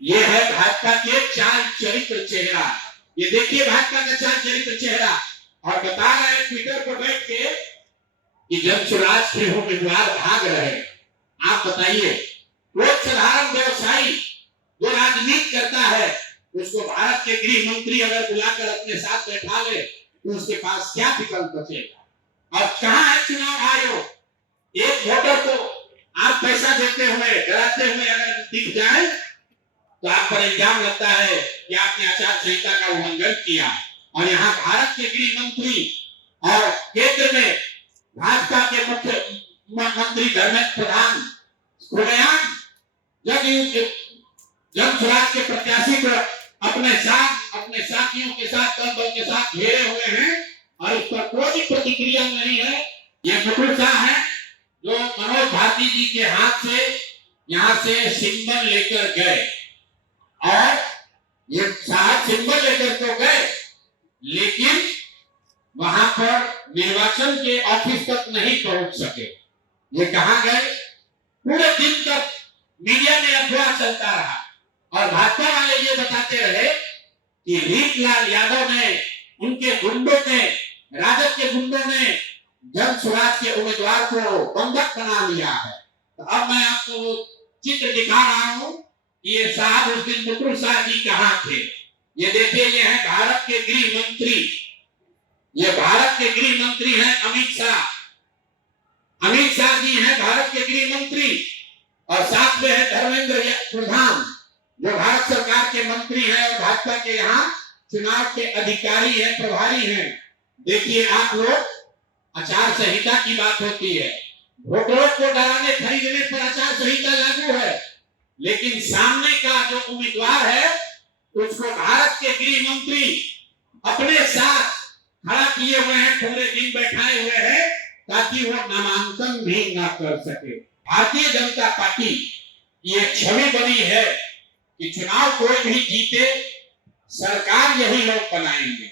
ये है भाजपा के चाल चरित्र चेहरा। ये देखिए भाजपा का चाल चरित्र चेहरा। और बता रहे हैं ट्विटर पर बैठ के कि जब स्वराज के उम्मीदवार भाग रहे, आप बताइए वो साधारण व्यवसायी जो राजनीति करता है उसको भारत के गृह मंत्री अगर बुलाकर अपने साथ बैठा ले तो उसके पास क्या विकल्प बचेगा। और कहाँ है चुनाव आयोग? एक वोटर को आप पैसा देते हुए डराते हुए अगर दिख जाए तो आप पर इल्जाम लगता है कि आपने आचार संहिता का उल्लंघन किया। और यहाँ भारत के गृह मंत्री और केंद्र में भाजपा के मुख्य मंत्री धर्मेंद्र प्रधान खुलेआम जन स्वराज के प्रत्याशी को अपने साथियों के साथ दल बल के साथ घेरे हुए हैं और इस पर कोई प्रतिक्रिया नहीं है। ये मुकुल शाह है जो मनोज भारती जी के हाथ से यहाँ से सिंबल लेकर गए और ये साहब सिंबल लेकर तो गए लेकिन वहां पर निर्वाचन के ऑफिस तक नहीं पहुंच सके। ये कहां गए? पूरे दिन तक मीडिया में अफवाह चलता रहा और भाजपा वाले ये बताते रहे कि रीतलाल यादव ने, उनके गुंडों ने, राजद के गुंडों ने जन स्वराज के उम्मीदवार को बंधक बना लिया है। तो अब मैं आपको वो चित्र दिखा रहा हूं कि ये साहब उस दिन मुकुल शाह जी कहां थे। ये देखिए, ये है भारत के गृह मंत्री, ये भारत के गृह मंत्री हैं अमित शाह। अमित शाह जी हैं भारत के गृह मंत्री और साथ में है धर्मेंद्र प्रधान जो भारत सरकार के मंत्री हैं और भाजपा के यहाँ चुनाव के अधिकारी हैं, प्रभारी हैं। देखिए आप लोग, आचार संहिता की बात होती है, वोटरों को डराने खरीदने पर आचार संहिता लागू है, लेकिन सामने का जो उम्मीदवार है उसको भारत के गृह मंत्री अपने साथ खड़ा किए हुए हैं, पूरे दिन बैठाए हुए हैं ताकि वो नामांकन भी ना कर सके। भारतीय जनता पार्टी ये छवि बनी है कि चुनाव कोई भी जीते सरकार यही लोग बनाएंगे।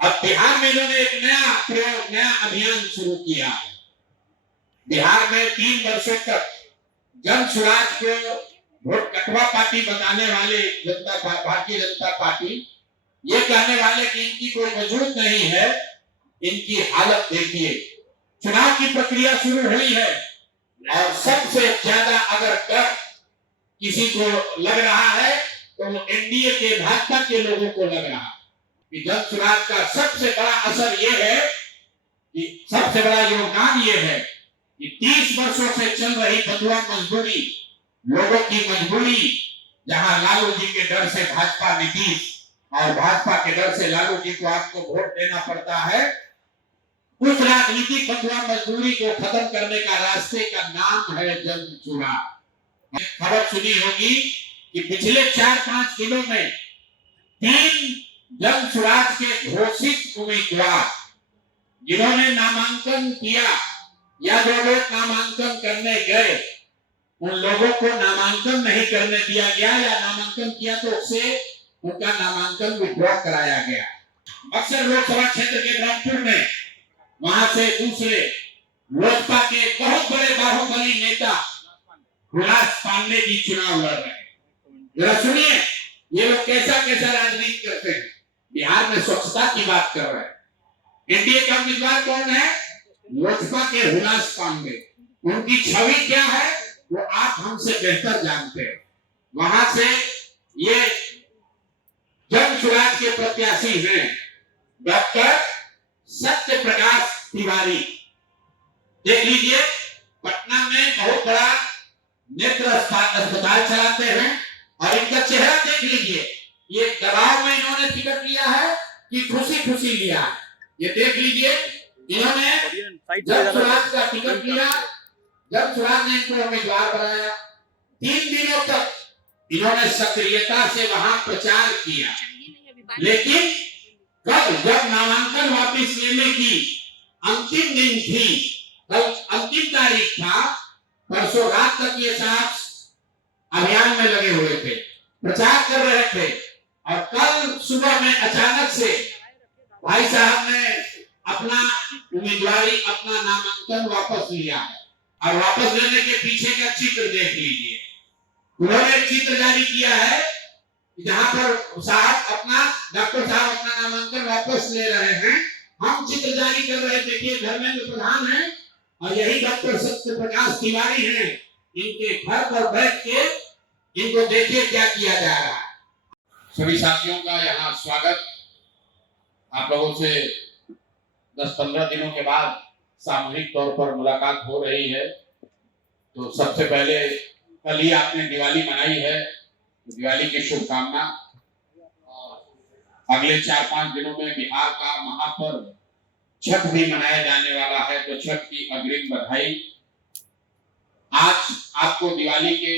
अब बिहार में इन्होंने एक नया प्रयोग, नया अभियान शुरू किया है। बिहार में 3 वर्षों तक जन स्वराज को वोट कटवा पार्टी बताने वाले भारतीय जनता पार्टी ये कहने वाले कि इनकी कोई वजूद नहीं है, इनकी हालत देखिए। चुनाव की प्रक्रिया शुरू हुई है और सबसे ज्यादा अगर डर किसी को लग रहा है तो वो एनडीए के भाजपा के लोगों को लग रहा है कि जन स्वराज का सबसे बड़ा असर ये है कि सबसे बड़ा योगदान ये है कि 30 वर्षों से चल रही बदुआ मजबूरी, लोगों की मजबूरी, जहां लालू जी के डर से भाजपा नीतीश और भाजपा के डर से लालू जी को आपको वोट देना पड़ता है, उस राजनीतिक बदुआ मजदूरी को खत्म करने का रास्ते का नाम है जन स्वराज। खबर सुनी होगी कि पिछले 4-5 दिनों में 3 जन स्वराज के घोषित उम्मीदवार जिन्होंने नामांकन किया या जो लोग नामांकन करने गए उन लोगों को नामांकन नहीं करने दिया गया या नामांकन किया तो उससे उनका नामांकन विड्रॉ कराया गया। बक्सर लोकसभा क्षेत्र के ब्रह्मपुर में वहां से दूसरे लोजपा के बहुत बड़े बाहुबली नेता हुलास पांडे जी चुनाव लड़ रहे हैं। जरा सुनिए ये लोग कैसा कैसा राजनीति करते हैं। बिहार में स्वच्छता की बात कर रहे हैं। एनडीए का उम्मीदवार कौन है? लोजपा के हुलास पांडे। उनकी छवि क्या है वो आप हमसे बेहतर जानते हैं। वहां से ये जन स्वराज के प्रत्याशी हैं डॉक्टर सत्य प्रकाश तिवारी। देख लीजिए, पटना में बहुत बड़ा नेत्र अस्पताल चलाते हैं और इनका चेहरा देख लीजिए, ये दबाव में इन्होंने टिकट लिया है कि खुशी खुशी लिया है। ये देख लीजिए, इन्होंने जन स्वराज का टिकट लिया, जन स्वराज ने इनको उम्मीदवार बनाया। 3 दिनों तक इन्होंने सक्रियता से वहां प्रचार किया, लेकिन कल जब नामांकन वापस लेने की अंतिम दिन थी, कल अंतिम तारीख था, परसों रात तक ये साहब अभियान में लगे हुए थे, प्रचार कर रहे थे और कल सुबह में अचानक से भाई साहब ने अपना उम्मीदवारी, अपना नामांकन वापस लिया है। और वापस लेने के पीछे का चित्र देख लीजिए। उन्होंने एक चित्र जारी किया है जहां पर साहब अपना डॉक्टर साहब अपना नामांकन वापस ले रहे हैं। हम चित्र जारी कर रहे, देखिए धर्मेंद्र प्रधान है और यही डॉक्टर सत्य प्रकाश तिवारी हैं। इनके घर पर बैठ के इनको देखिए क्या किया जा रहा है। सभी साथियों का यहाँ स्वागत। आप लोगों से 10-15 दिनों के बाद सामूहिक तौर पर मुलाकात हो रही है। तो सबसे पहले कल ही आपने दिवाली मनाई है, तो दिवाली की शुभकामना। अगले 4-5 दिनों में बिहार का महापर्व छठ भी मनाया जाने वाला है, तो छठ की अग्रिम बधाई। आज आपको दिवाली के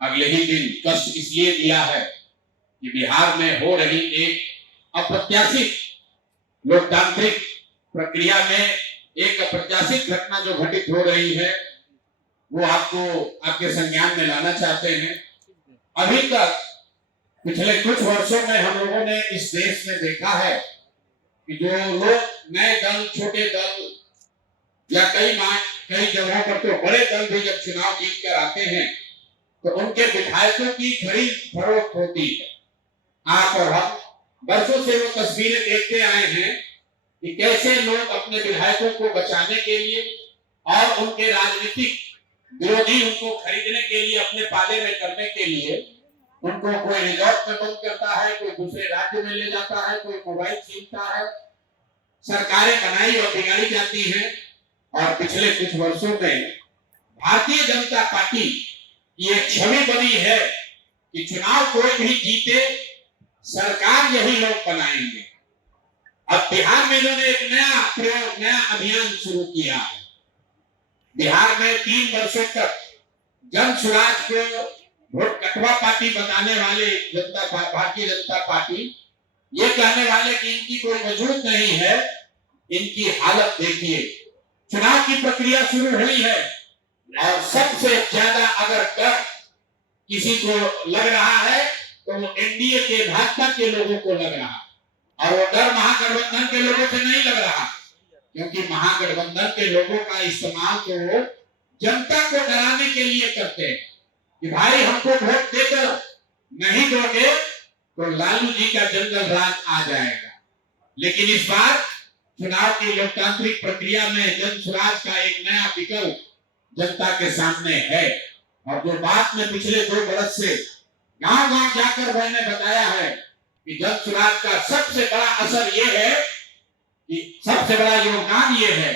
अगले ही दिन कष्ट इसलिए दिया है कि बिहार में हो रही एक अप्रत्याशित लोकतांत्रिक प्रक्रिया में एक अप्रत्याशित घटना जो घटित हो रही है, वो आपको आपके संज्ञान में लाना चाहते हैं। अभी तक पिछले कुछ वर्षों में हम लोगों ने इस देश में देखा है कि जो लोग नए दल, छोटे दल या कई जगहों पर तो बड़े दल भी जब चुनाव जीत कर आते हैं तो उनके विधायकों की खरीद फरोख्त होती है। आप और हम वर्षों से वो तस्वीरें देखते आए हैं कि कैसे लोग अपने विधायकों को बचाने के लिए और उनके राजनीतिक विरोधी उनको खरीदने के लिए, अपने पाले में करने के लिए उनको कोई रिजॉर्ट में बंद करता है, कोई दूसरे राज्य में ले जाता है, कोई मोबाइल छीनता है। सरकारें बनाई और बिगाड़ी जाती हैं। और पिछले कुछ वर्षों में भारतीय जनता पार्टी की एक छवि बनी है कि चुनाव कोई भी जीते, सरकार यही लोग बनाएंगे। अब बिहार में इन्होंने एक नया प्रयोग, नया अभियान शुरू किया है। बिहार में 3 वर्षों तक जन स्वराज को वोट कटवा पार्टी बताने वाले भारतीय जनता पार्टी ये कहने वाले कि इनकी कोई वजूद नहीं है। इनकी हालत देखिए। चुनाव की प्रक्रिया शुरू हुई है और सबसे ज्यादा अगर डर किसी को लग रहा है तो वो एनडीए के, भाजपा के लोगों को लग रहा है। और वो डर महागठबंधन के लोगों से नहीं लग रहा, क्योंकि महागठबंधन के लोगों का इस्तेमाल तो जनता को डराने के लिए करते हैं कि भाई हमको वोट देकर नहीं दोगे तो लालू जी का जंगल राज आ जाएगा। लेकिन इस बार चुनाव की लोकतांत्रिक प्रक्रिया में जन स्वराज का एक नया विकल्प जनता के सामने है। और जो बात में पिछले 2 बरस से गांव-गांव जाकर मैंने बताया है कि जन स्वराज का सबसे बड़ा असर ये है कि सबसे बड़ा योगदान ये है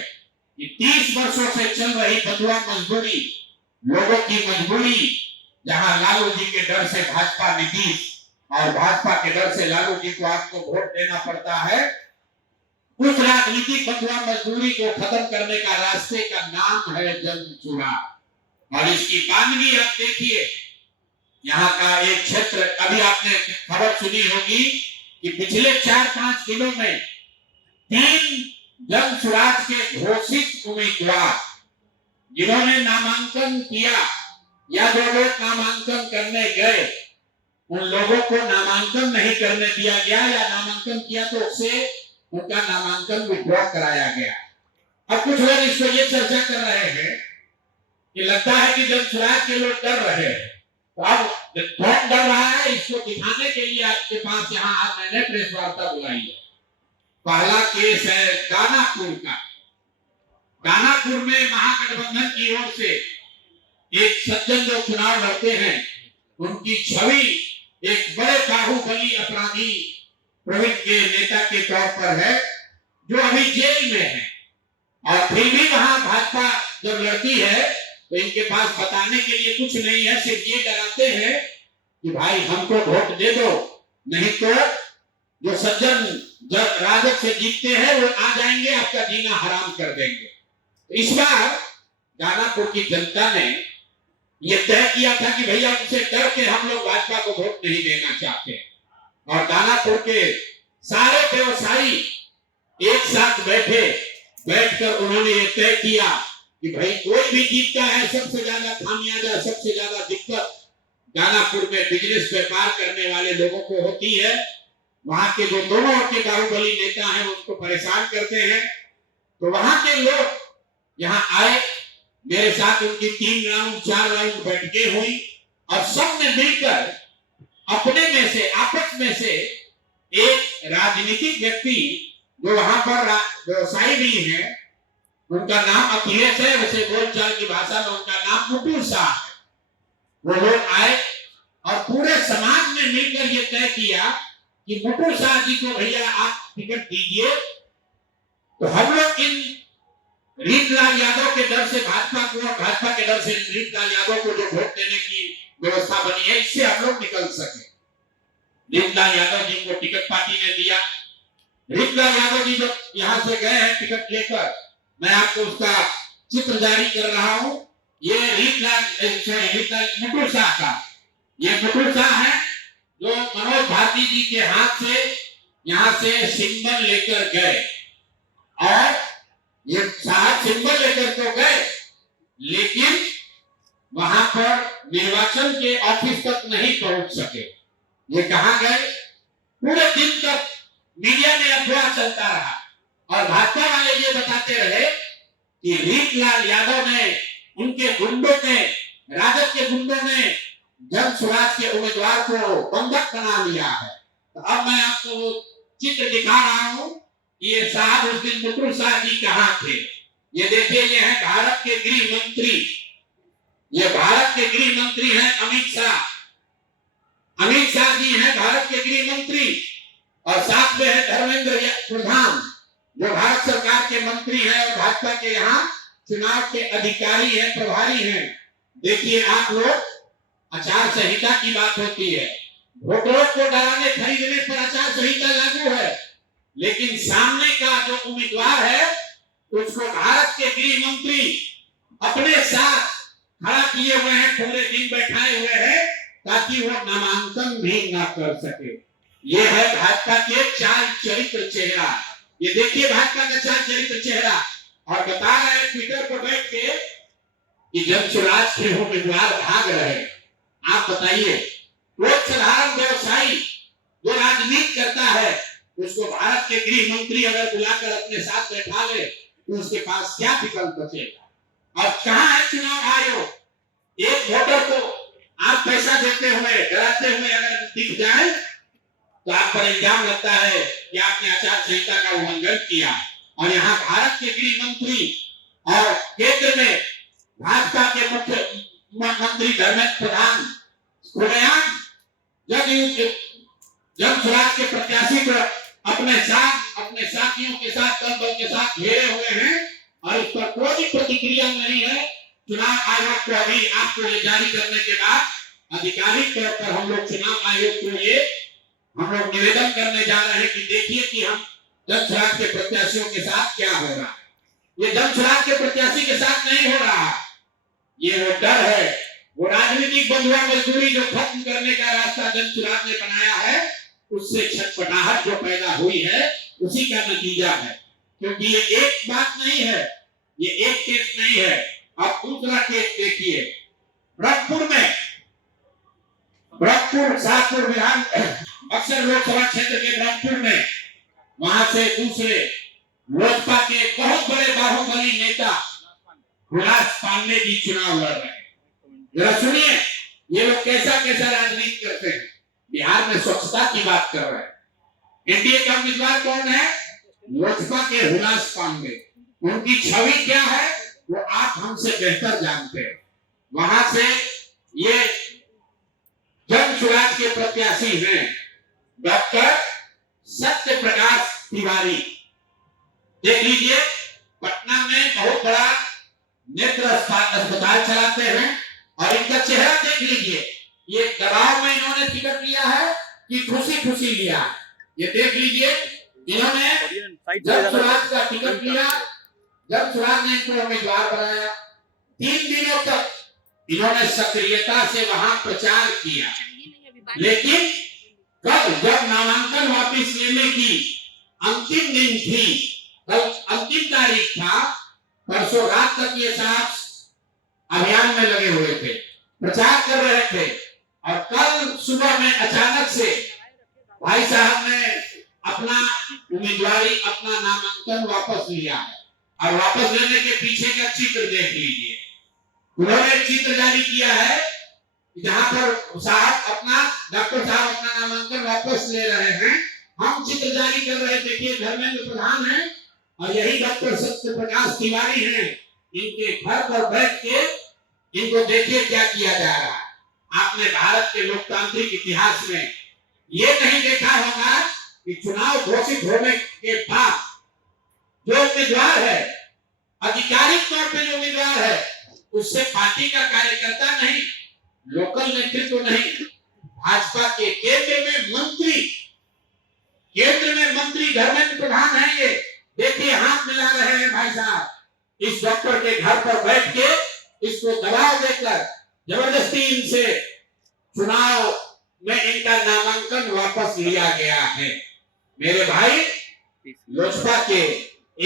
कि 30 वर्षों से चल रही बंधुआ मजबूरी, लोगों की मजबूरी, जहां लालू जी के डर से भाजपा नीतीश और भाजपा के डर से लालू जी को आपको वोट देना पड़ता है, उस राजनीतिक बंधुआ मजदूरी को खत्म करने का रास्ते का नाम है जन चुनाव। और इसकी पानगी आप देखिए। यहाँ का एक क्षेत्र, अभी आपने खबर सुनी होगी कि पिछले 4-5 दिनों में 3 जन स्वराज के घोषित उम्मीदवार जिन्होंने नामांकन किया या जो लोग नामांकन करने गए, उन लोगों को नामांकन नहीं करने दिया गया या नामांकन किया तो उससे उनका नामांकन विड्रॉ कराया गया। अब कुछ लोग इसको ये चर्चा कर रहे हैं कि लगता है कि जन स्वराज के लोग डर रहे हैं। तो अब कौन डर रहा है इसको दिखाने के लिए आपके पास यहाँ आज मैंने प्रेस वार्ता बुलाई है। पहला केस है दानापुर का। दानापुर में महागठबंधन की ओर से एक सज्जन जो चुनाव लड़ते हैं, उनकी छवि एक बड़े बाहुबली अपराधी प्रवृत्ति के नेता के तौर पर है, जो अभी जेल में है। और फिर भी वहां भाजपा जब लड़ती है तो इनके पास बताने के लिए कुछ नहीं है, सिर्फ ये डराते हैं कि भाई हमको वोट दे दो, नहीं तो जो सज्जन जब राजद से जीतते हैं वो आ जाएंगे, आपका जीना हराम कर देंगे। तो इस बार दानापुर की जनता ने ये तय किया था कि भैया उनसे डर के हम लोग भाजपा को वोट नहीं देना चाहते। और दानापुर के सारे व्यवसायी एक साथ बैठकर उन्होंने ये तय किया कि भाई कोई भी जीतता है, सबसे ज्यादा खामियाजा, सबसे ज्यादा दिक्कत दानापुर में बिजनेस व्यापार करने वाले लोगों को होती है। वहां के जो दोनों के बाहुबली नेता हैं उनको परेशान करते हैं। तो वहां के लोग यहाँ आए, मेरे साथ उनकी 3 राउंड 4 राउंड बैठकें हुई और सब ने मिलकर अपने में से आपस में से एक राजनीतिक व्यक्ति जो वहां पर व्यवसायी भी है, उनका नाम अखिलेश है, वैसे बोलचाल की भाषा में उनका नाम मुटू शाह है। वो लोग आए और पूरे समाज ने मिलकर ये तय किया कि मुटू शाह जी को भैया आप टिकट दीजिए। तो हम लोग इन रीतलाल यादव के डर से भाजपा को और भाजपा के डर से रीतलाल यादव को जो वोट देने की व्यवस्था बनी है, इससे हम लोग निकल सके। रीतलाल यादव जी को टिकट पार्टी ने दिया। रीतलाल यादव जी जब यहाँ से गए हैं टिकट लेकर, मैं आपको उसका चित्र जारी कर रहा हूँ। ये रीतलाल मुटू शाह का, ये मुटू शाह है जो मनोज भारती जी के हाथ से यहाँ से सिंबल लेकर गए। और ये साहब सिंबल लेकर तो गए, लेकिन वहां पर निर्वाचन के ऑफिस तक नहीं पहुंच सके। ये कहां गए? पूरे दिन तक मीडिया में अफवाह चलता रहा और भाजपा वाले ये बताते रहे कि रीतलाल यादव ने, उनके गुंडों ने, राजद के गुंडों ने जन स्वराज के उम्मीदवार को बंधक बना लिया है। तो अब मैं आपको वो चित्र दिखा रहा हूं। ये साहब उस दिन मुटू शाह जी कहां थे? ये देखिए, ये है भारत के गृह मंत्री, ये भारत के गृह मंत्री हैं अमित शाह। अमित शाह जी हैं भारत के गृह मंत्री और साथ में है धर्मेंद्र प्रधान जो भारत सरकार के मंत्री हैं और भाजपा के यहाँ चुनाव के अधिकारी हैं, प्रभारी हैं। देखिए आप लोग, आचार संहिता की बात होती है, वोटरों को डराने खरीदने पर आचार संहिता लागू है, लेकिन सामने का जो उम्मीदवार है उसको भारत के गृह मंत्री अपने साथ खड़ा किए हुए हैं, पूरे दिन बैठाए हुए हैं ताकि वो नामांकन भी ना कर सके। ये है भाजपा के चाल चरित्र चेहरा। ये देखिए भाजपा का चाल चरित्र चेहरा। और बता रहे हैं ट्विटर पर बैठ के कि जन स्वराज के उम्मीदवार भाग रहे। आप बताइए, वो साधारण व्यवसायी जो राजनीति करता है, उसको भारत के गृह मंत्री अगर बुलाकर अपने साथ बैठा ले तो उसके पास क्या विकल्प बचेगा? और कहां है चुनाव आयोग? एक वोटर को आप पैसा देते हुए, डराते हुए अगर दिख जाए तो आप पर इल्जाम लगता है कि आपने आचार संहिता का उल्लंघन किया। और यहाँ भारत के गृह मंत्री और केंद्र में भाजपा के मुख्यमंत्री धर्मेंद्र प्रधान खुलेआम जन स्वराज के प्रत्याशी को अपने साथियों के साथ, दल बल के साथ घेरे हुए हैं और इस पर कोई प्रतिक्रिया नहीं है। चुनाव आयोग को अभी आपको ये जारी करने के बाद आधिकारिक तौर पर हम लोग चुनाव आयोग को ये हम लोग निवेदन करने जा रहे हैं कि देखिए कि हम जन स्वराज के प्रत्याशियों के साथ क्या हो रहा है। ये जन स्वराज के प्रत्याशी के साथ नहीं हो रहा, ये वो डर है, वो राजनीतिक बंधुआ मजदूरी जो खत्म करने का रास्ता जन स्वराज ने बनाया है, उससे छटपटाहट जो पैदा हुई है उसी का नतीजा है। क्योंकि ये एक बात नहीं है, ये एक केस नहीं है। आप दूसरा केस देखिए, ब्रह्मपुर शाहपुर विधान अक्सर लोकसभा क्षेत्र के ब्रह्मपुर में, वहां से दूसरे लोजपा के बहुत बड़े बाहुबली नेता हुलास पांडे जी चुनाव लड़ रहे हैं। जरा सुनिए ये लोग कैसा कैसा राजनीति करते हैं। बिहार में स्वच्छता की बात कर रहे हैं। एनडीए का उम्मीदवार कौन है? लोजपा के हुलास पांडे। उनकी छवि क्या है वो आप हमसे बेहतर जानते हैं। वहां से ये जन स्वराज के प्रत्याशी हैं डॉक्टर सत्य प्रकाश तिवारी। देख लीजिए, पटना में बहुत बड़ा नेत्र अस्पताल चलाते हैं और इनका चेहरा देख लीजिए। ये दबाव में इन्होंने टिकट लिया है कि खुशी खुशी लिया? ये देख लीजिए, इन्होंने जब स्वराज का टिकट लिया, जब स्वराज ने इनको उम्मीदवार बनाया, 3 दिनों तक इन्होंने सक्रियता से वहां प्रचार किया। लेकिन कल जब नामांकन वापस लेने की अंतिम दिन थी, कल अंतिम तारीख था, परसों रात तक ये साहब अभियान में लगे हुए थे, प्रचार कर रहे थे। और कल सुबह में अचानक से भाई साहब ने अपना उम्मीदवारी, अपना नामांकन वापस लिया है। और वापस लेने के पीछे का चित्र देख लीजिए। उन्होंने चित्र जारी किया है जहां पर साहब अपना डॉक्टर साहब अपना नामांकन वापस ले रहे हैं, हम चित्र जारी कर रहे। देखिए धर्मेंद्र प्रधान है और यही डॉक्टर सत्य प्रकाश तिवारी हैं। इनके घर पर बैठ के इनको देखिए क्या किया जा रहा है। आपने भारत के लोकतांत्रिक इतिहास में ये नहीं देखा होगा कि चुनाव घोषित होने के बाद जो उम्मीदवार है, आधिकारिक तौर पे जो उम्मीदवार है, उससे पार्टी का कार्यकर्ता नहीं, लोकल नेतृत्व नहीं, भाजपा के केंद्र में मंत्री धर्मेंद्र प्रधान है। ये देखिए हाथ मिला रहे हैं भाई साहब। इस डॉक्टर के घर पर बैठ के इसको दबाव देकर जबरदस्ती इनसे चुनाव में इनका नामांकन वापस लिया गया है। मेरे भाई, लोजपा के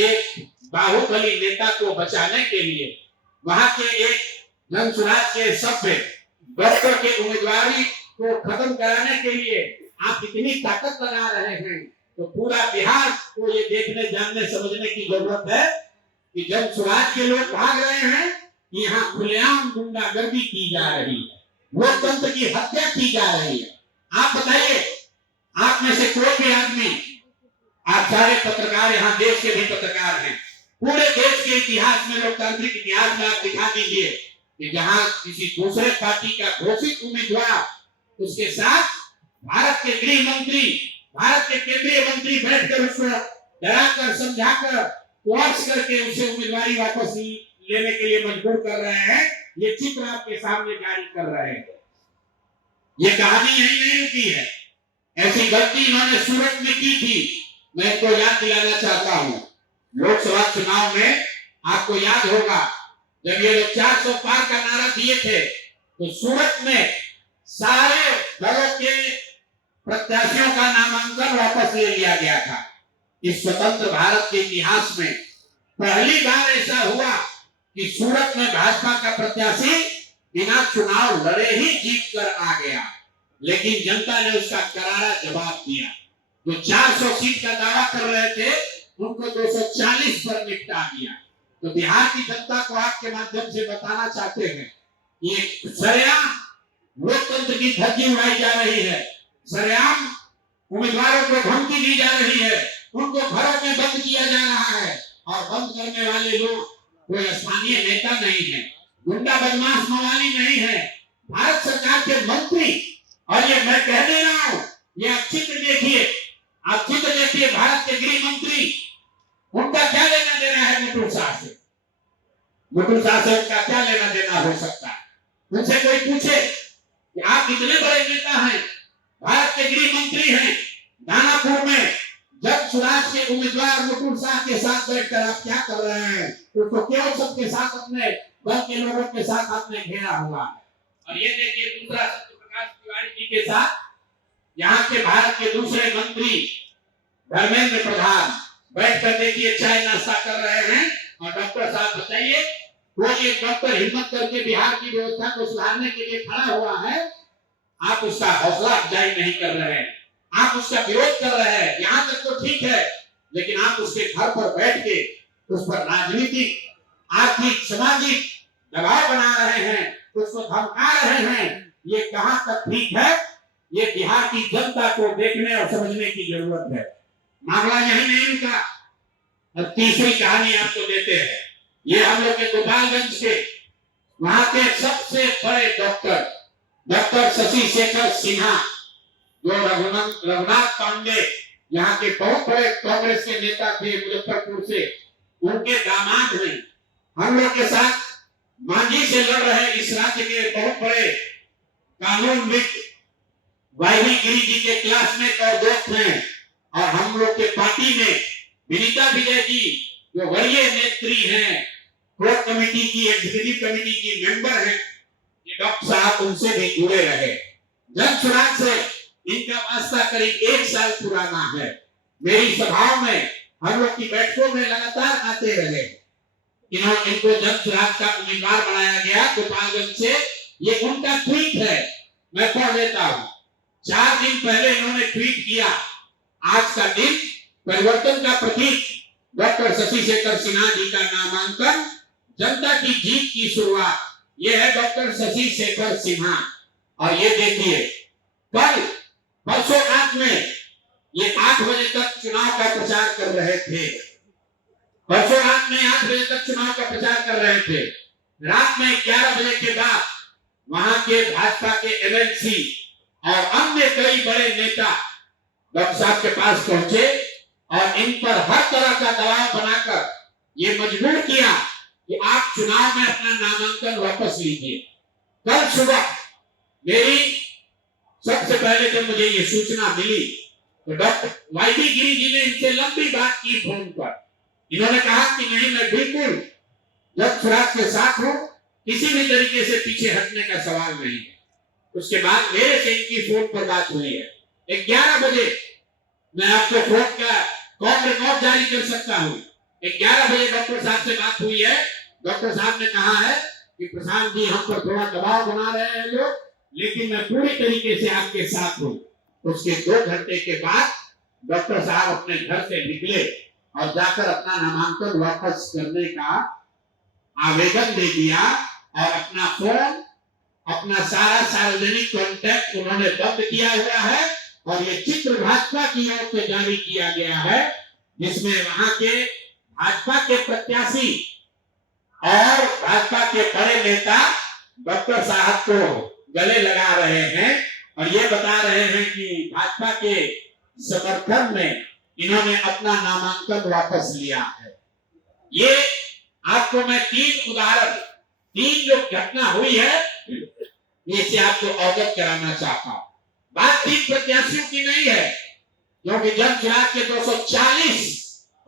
एक बाहुबली नेता को बचाने के लिए, वहां के एक जनसुराज के सभ्य डॉक्टर के उम्मीदवारी को खत्म कराने के लिए आप इतनी ताकत लगा रहे हैं, तो पूरा बिहार को ये देखने जानने समझने की जरूरत है कि जनसुराज के लोग भाग रहे हैं, यहाँ खुलेआम गुंडागर्दी की जा रही है, लोकतंत्र की हत्या की जा रही है। आप बताइए, आप में से कोई भी आदमी, आप सारे पत्रकार यहाँ देश के भी पत्रकार हैं, पूरे देश के इतिहास में, लोकतांत्रिक इतिहास में आप दिखा दीजिए कि जहां किसी दूसरे पार्टी का घोषित उम्मीदवार, उसके साथ भारत के गृह मंत्री, भारत के केंद्रीय मंत्री बैठकर उसको डराकर समझाकर कोर्स करके उसे उम्मीदवारी वापस लेने के लिए मजबूर कर रहे हैं। ये चित्र आपके सामने जारी कर रहे हैं। ये कहानी यही नहीं रुकी है, ऐसी गलती इन्होंने सूरत में की थी। मैं इनको याद दिलाना चाहता हूं, लोकसभा चुनाव में आपको याद होगा जब ये लोग 400 पार का नारा दिए थे, तो सूरत में सारे दलों के प्रत्याशियों का नामांकन वापस ले लिया गया था। इस स्वतंत्र भारत के इतिहास में पहली बार ऐसा हुआ कि सूरत में भाजपा का प्रत्याशी बिना चुनाव लड़े ही जीत कर आ गया, लेकिन जनता ने उसका करारा जवाब दिया। जो 400 सीट का दावा कर रहे थे, उनको 240 पर निपटा दिया। तो बिहार की जनता को आपके माध्यम से बताना चाहते हैं, ये सरेआम लोकतंत्र की धज्जी उड़ाई जा रही है, सरेआम उम्मीदवारों को धमकी दी जा रही है, उनको घरों में बंद किया जा रहा है, और बंद करने वाले लोग कोई स्थानीय नेता नहीं है, गुंडा बदमाश मवाली नहीं है, भारत सरकार के मंत्री। और ये मैं कह दे रहा हूं, ये आप चित्र देखिए, आप चित्र देखिए, भारत के गृह मंत्री, उनका क्या लेना देना है मुकुल शाह से? मुकुल शाह से उनका क्या लेना देना हो सकता है? उनसे कोई पूछे कि आप इतने बड़े नेता हैं, भारत के गृह मंत्री हैं, दानापुर में जब स्वराज के उम्मीदवार मुकुल शाह के साथ बैठकर आप क्या कर रहे हैं? उसको केवल सबके साथ, अपने दल के लोगों के साथ आपने घेरा हुआ है। और ये देखिए दूसरा सत्य प्रकाश तिवारी जी के साथ यहाँ के भारत के दूसरे मंत्री धर्मेंद्र प्रधान बैठकर देखिए चाय नाश्ता कर रहे हैं। और डॉक्टर साहब बताइए, कोई एक डॉक्टर हिम्मत करके बिहार की व्यवस्था को सुधारने के लिए खड़ा हुआ है, आप उसका हौसला अफजाई नहीं कर रहे हैं, आप उसका विरोध कर रहे हैं। यहाँ तक तो ठीक है, लेकिन आप उसके घर पर बैठ के उस पर राजनीतिक, आर्थिक, सामाजिक दबाव बना रहे हैं, उसको धमका रहे हैं। ये कहां तक ठीक है? ये बिहार की जनता को देखने और समझने की जरूरत है। मामला यही नहीं रुका, और तीसरी कहानी आपको देते हैं। ये हम लोग के गोपालगंज के वहां के सबसे बड़े डॉक्टर शशि शेखर सिन्हा, जो रघुनाथ पांडे यहाँ के बहुत बड़े कांग्रेस के नेता थे मुजफ्फरपुर से, उनके दामाद हैं। हम लोग के साथ मांझी से लड़ रहे इस राज्य के बहुत बड़े कानूनविद वाहिनी गिरी जी के क्लासमेट और दोस्त हैं। और हम लोग के पार्टी में विनीता विजय जी, जो वरीय नेत्री हैं, कोर कमेटी की, एग्जीक्यूटिव कमेटी की मेंबर हैं, ये डॉक्टर साहब उनसे भी जुड़े रहे। जनसुराज से इनका वास्ता करीब 1 साल पुराना है। मेरी सभाओं में, हम लोग की बैठकों में लगातार आते रहे। इनको जनसुराज का उम्मीदवार बनाया गया गोपालगंज से। ये उनका ट्वीट है, मैं पढ़ लेता हूं। 4 दिन पहले इन्होंने ट्वीट किया, आज का दिन परिवर्तन का प्रतीक, डॉक्टर शशि शेखर सिन्हा जी का नामांकन, जनता की जीत की शुरुआत। यह है डॉक्टर शशि शेखर सिन्हा। और ये देखिए कल परसों रात में ये 8 बजे तक चुनाव का प्रचार कर रहे थे। परसों रात में 8 बजे तक चुनाव का प्रचार कर रहे थे। रात में 11 बजे के बाद वहां के भाजपा के एमएलसी और अन्य कई बड़े नेता डॉक्टर साहब के पास पहुंचे और इन पर हर तरह का दबाव बनाकर ये मजबूर किया कि आप चुनाव में अपना नामांकन वापस लीजिए। कल सुबह मेरी सबसे पहले जब मुझे ये सूचना मिली तो डॉक्टर वाईडी गिरी जी ने इनसे लंबी बात की फोन पर। इन्होंने कहा कि नहीं, मैं बिल्कुल जब स्वराज के साथ हूं, किसी भी तरीके से पीछे हटने का सवाल नहीं है। उसके बाद मेरे से इनकी फोन पर बात हुई है 11 बजे। मैं आपको फोन का कॉल रिकॉर्ड जारी कर सकता हूं। 11 बजे डॉक्टर साहब से बात हुई है। डॉक्टर साहब ने कहा है कि प्रशांत जी, हम पर थोड़ा दबाव बना रहे हैं लोग, लेकिन मैं पूरी तरीके से आपके साथ हूं। उसके 2 घंटे के बाद डॉक्टर साहब अपने घर से निकले और जाकर अपना नामांकन वापस करने का आवेदन दे दिया और अपना फोन, अपना सारा सार्वजनिक कॉन्टैक्ट उन्होंने बंद किया हुआ है। और ये चित्र भाजपा की ओर से जारी किया गया है, जिसमें वहां के भाजपा के प्रत्याशी और भाजपा के बड़े नेता डॉक्टर साहब को गले लगा रहे हैं और ये बता रहे हैं कि भाजपा के समर्थन में इन्होंने अपना नामांकन वापस लिया है। ये आपको मैं 3 उदाहरण, 3 जो घटना हुई है, इससे आपको अवगत कराना चाहता हूं। बात 3 प्रत्याशियों की नहीं है, क्योंकि जनसुराज के 240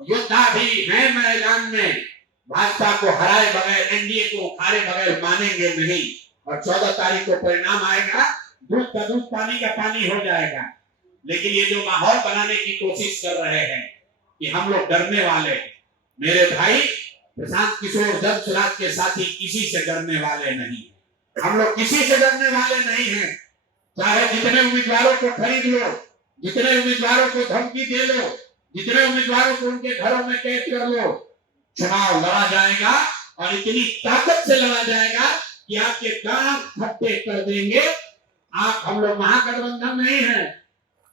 योद्धा भी हैं मैदान में। भाजपा को हराए बगैर, एनडीए को उखाड़े बगैर मानेंगे नहीं। और 14 तारीख को परिणाम आएगा, दूध का दूध, पानी का पानी हो जाएगा। लेकिन ये जो माहौल बनाने की कोशिश कर रहे हैं कि हम लोग डरने वाले हैं, मेरे भाई प्रशांत किशोर जनसुराज के साथी किसी से डरने वाले नहीं। हम लोग किसी से डरने वाले नहीं हैं। चाहे जितने उम्मीदवारों को खरीद लो, जितने उम्मीदवारों को धमकी दे लो, जितने उम्मीदवारों को उनके घरों में कैद कर लो, चुनाव लड़ा जाएगा और इतनी ताकत से लड़ा जाएगा कि आपके दांत खट्टे कर देंगे। हम लोग महागठबंधन नहीं है।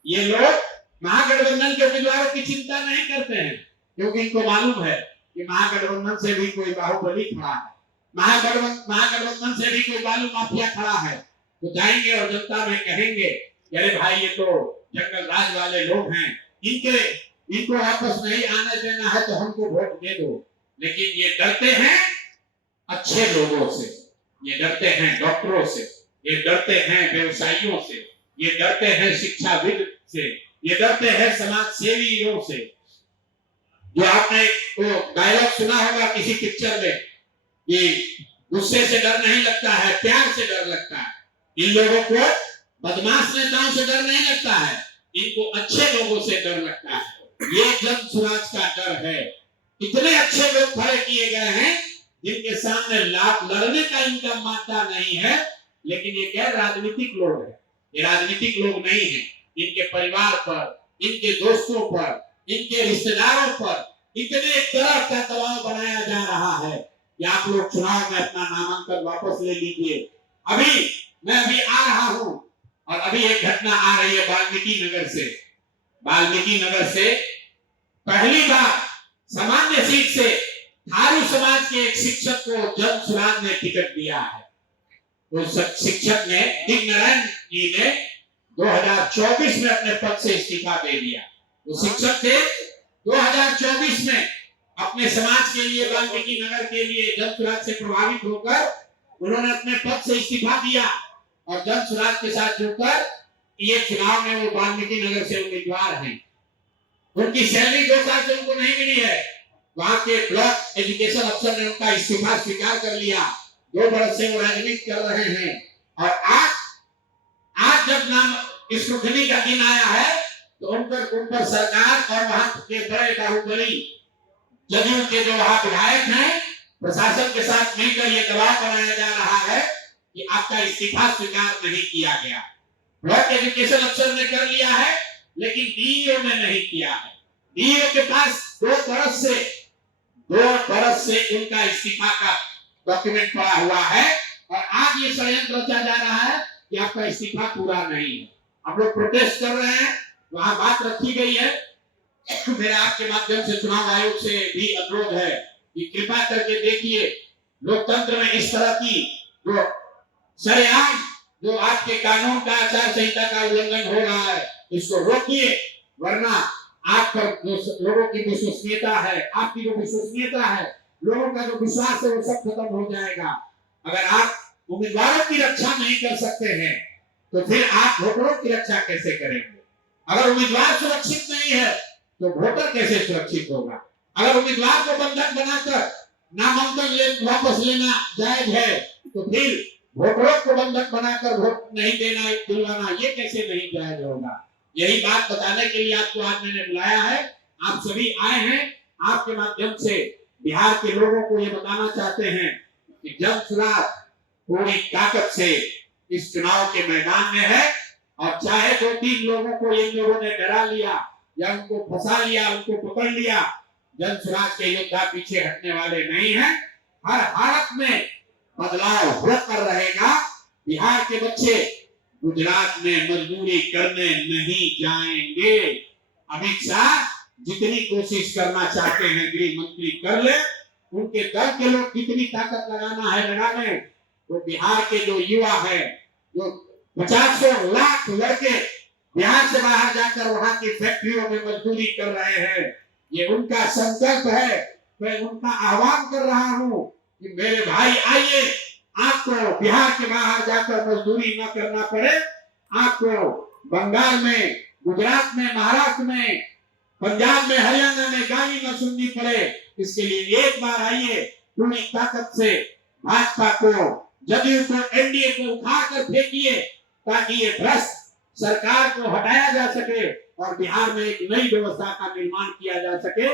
ये लोग महागठबंधन के उम्मीदवारों की चिंता नहीं करते हैं, क्योंकि इनको मालूम है कि महागठबंधन से भी कोई बाहुबली खड़ा है, महागठबंधन से भी कोई बालू माफिया खड़ा है। तो जाएंगे और जनता में कहेंगे, अरे भाई, ये तो जंगल राज वाले लोग हैं, इनको वापस नहीं आने देना है तो हमको वोट दे दो। लेकिन ये डरते हैं अच्छे लोगों से, ये डरते हैं डॉक्टरों से, ये डरते हैं व्यवसायियों से, ये डरते हैं शिक्षाविद से, ये डरते हैं समाज सेवियों से। जो आपने तो डायलॉग सुना होगा किसी पिक्चर में कि गुस्से से डर नहीं लगता है, प्यार से डर लगता है। इन लोगों को बदमाश नेताओं से डर नहीं लगता है, इनको अच्छे लोगों से डर लगता है। ये जनसुराज का डर है। इतने अच्छे लोग खड़े किए गए हैं जिनके सामने लड़ने का इनका माता नहीं है, लेकिन ये गैर राजनीतिक लोग हैं, ये राजनीतिक लोग नहीं है। इनके परिवार पर, इनके दोस्तों पर, इनके रिश्तेदारों पर इतने तरह का दबाव बनाया जा रहा है कि आप लोग चुनाव में अपना नामांकन वापस ले लीजिए। मैं अभी आ रहा हूं और अभी एक घटना आ रही है वाल्मीकि नगर से। वाल्मीकि नगर से पहली बार सामान्य सीट से थारू समाज के एक शिक्षक को जनसुराज ने टिकट दिया है। उस शिक्षक ने, दिग्नारायण जी ने 2024 में अपने पद से इस्तीफा दे दिया। उस शिक्षक थे 2024 में अपने समाज के लिए, वाल्मीकि नगर के लिए जनसुराज से प्रभावित होकर उन्होंने अपने पद से इस्तीफा दिया और जनसुराज के साथ जुड़कर ये चुनाव में वो वाल्मीकि नगर से उम्मीदवार हैं। उनकी सैलरी 2 साल से उनको नहीं मिली है। वहां के ब्लॉक एजुकेशन अफसर ने उनका इस्तीफा स्वीकार कर लिया। 2 बरस से वो राजनीति कर रहे हैं और आज जब नाम स्क्रूटनी का दिन आया है तो उन पर सरकार और वहां के बड़े बाहुबली जदयू के जो वहां विधायक हैं, प्रशासन के साथ मिलकर ये दबाव बनाया जा रहा है कि आपका इस्तीफा स्वीकार नहीं किया गया। ब्लॉक एजुकेशन अफसर ने कर लिया है, लेकिन डीईओ ने नहीं किया है। डीईओ के पास 2 बरस से उनका इस्तीफा का डॉक्यूमेंट पड़ा हुआ है और आज ये षड्यंत्र रचा जा रहा है कि आपका इस्तीफा पूरा नहीं है। हम लोग प्रोटेस्ट कर रहे हैं, वहां बात रखी गई है। मेरा आपके माध्यम से चुनाव आयोग से भी अनुरोध है कि कृपा करके देखिए, लोकतंत्र में इस तरह की जो सरेआम जो आपके कानून का, आचार संहिता का उल्लंघन हो रहा है, इसको रोकिए, वरना आप पर जो लोगों की विश्वसनीयता है, आपकी जो विश्वसनीयता है, लोगों का जो विश्वास है, वो सब खत्म हो जाएगा। अगर आप उम्मीदवारों की रक्षा नहीं कर सकते हैं, तो फिर आप वोटरों की रक्षा कैसे करेंगे? अगर उम्मीदवार सुरक्षित नहीं है, तो वोटर कैसे सुरक्षित होगा? अगर उम्मीदवार को बंधक बनाकर नामांकन वापस लेना जायज है, तो फिर वोटरों को बंधक बनाकर वोट नहीं देना, दिलवाना, ये कैसे नहीं जायज होगा? यही बात बताने के लिए आपको आज मैंने बुलाया है। आप सभी आए हैं, आपके माध्यम से बिहार के लोगों को ये बताना चाहते हैं कि जनसुराज पूरी ताकत से इस चुनाव के मैदान में है, और चाहे 2-3 लोगों को इन लोगों ने डरा लिया या उनको फंसा लिया, उनको पकड़ लिया, जनसुराज के योद्धा पीछे हटने वाले नहीं हैं। हर हालत में बदलाव होकर रहेगा। बिहार के बच्चे गुजरात में मजदूरी करने नहीं जाएंगे। अमित शाह जितनी कोशिश करना चाहते हैं गृह मंत्री कर ले, उनके दल के लोग कितनी ताकत लगाना है लगा लें। तो बिहार के जो युवा है, जो 50 लाख लड़के बिहार से बाहर जाकर वहां की फैक्ट्रियों में मजदूरी कर रहे हैं, ये उनका संकल्प है। मैं उनका आह्वान कर रहा हूं कि मेरे भाई आइए, आपको बिहार के बाहर जाकर मजदूरी न करना पड़े, आपको बंगाल में, गुजरात में, महाराष्ट्र में, पंजाब में, हरियाणा में गाली न सुननी पड़े। इसके लिए एक बार आइए, पूरी ताकत से भाजपा को, जदयू को, एनडीए को उठा कर फेंकिए, ताकि ये भ्रष्ट सरकार को हटाया जा सके और बिहार में एक नई व्यवस्था का निर्माण किया जा सके।